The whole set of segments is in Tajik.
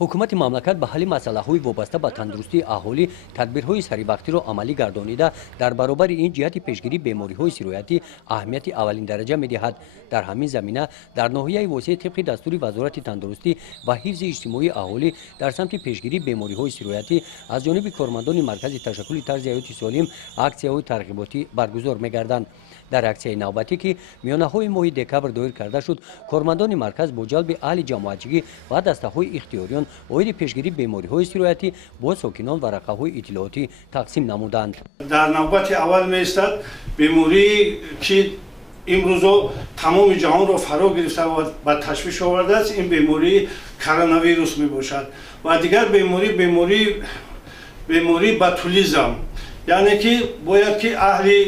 ҳукумати мамлакат ба ҳалли масъалаҳои вобаста ба тандурустии аҳолӣ тадбирҳои саривақтиро амалӣ гардонида дар баробари ин ҷиҳати пешгирии бемориҳои сироятӣ аҳамияти аввалин дараҷа медиҳад. дар ҳамин замина дар ноҳияи восеъ тибқи дастури вазорати тандурустӣ ва ҳифзи иҷтимоии аҳолӣ дар самти пешгирии бемориҳои сироятӣ аз ҷониби кормандони маркази ташаккули тарзи ҳаёти солим аксияҳои тарғиботӣ баргузор мегарданд. дар аксияи навбатӣ ки миёнаҳои моҳи декабр доир карда шуд, кормандони марказ бо ҷалби аҳли ҷамоатчигӣ ва дастаҳои ихтиёриён оиди пешгирии бемориҳои сироятӣ бо сокинон варақаҳои иттилоотӣ тақсим намуданд. дар навбати аввал меистад бемории ки имрӯзо тамоми ҷаҳонро фаро гирифта ва ба ташвиш овардааст, ин бемории коронавирус мебошад. ва дигар бемории ботулизм, яъне ки бояд ки аҳли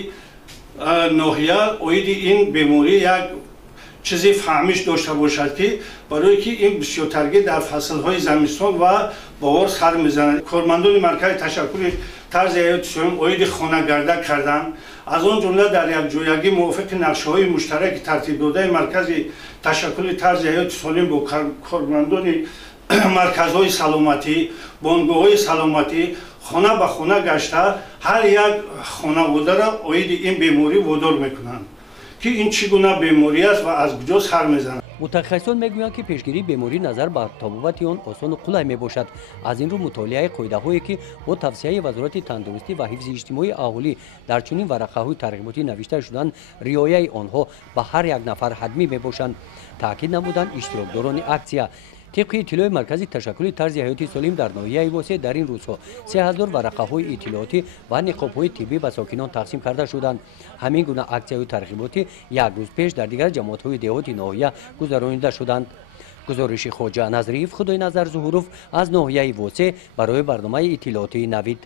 ноҳия оиди ин беморӣ як чизи фаҳмиш дошта бошад ки барое ки ин бисёртарги дар фаслҳои замистон ва бовор сар мезанад. Кормандони маркази ташаккули тарзи ҳаёти солим оиди хонагарда карданд. аз он ҷумла дар якҷоягӣ мувофиқи нақшаҳои муштараки тартиб додаи маркази ташаккули тарзи ҳаёти солим бо кормандони марказҳои саломатӣ, бонгоҳҳои саломатӣ хона ба хона гашта ҳар як хонаводаро оиди ин беморӣ водор мекунанд ки ин чӣ гуна беморӣ аст ва аз куҷо сар мезанад. мутахассисон мегӯянд ки пешгирии беморӣ назар ба табобати он осону қулай мебошад. аз ин рӯ мутолиаи қоидаҳое ки бо тавсияи вазорати тандурустӣ ва ҳифзи иҷтимоии аҳолӣ дар чунин варақаҳои тарғиботӣ навишта шуданд, риояи онҳо ба ҳар як нафар ҳатмӣ мебошанд, таъкид намуданд иштирокдорони аксия. طبق اطلاع مرکز تشکل طرز حیاتی سالم در ناحیه واسه در این روزها 3000 ورقه‌های اطلاعاتی و نقاب‌های طبی به ساکنان تقسیم کرده شدند. همین گونه اکسیای ترغیباتی یک روز پیش در دیگر جماعت‌های دهاتی ناحیه گذرانیده شدند. گزارش خواجه نظریف خدای نظر ظهوروف از ناحیه واسه برای برنامه اطلاعاتی نوید.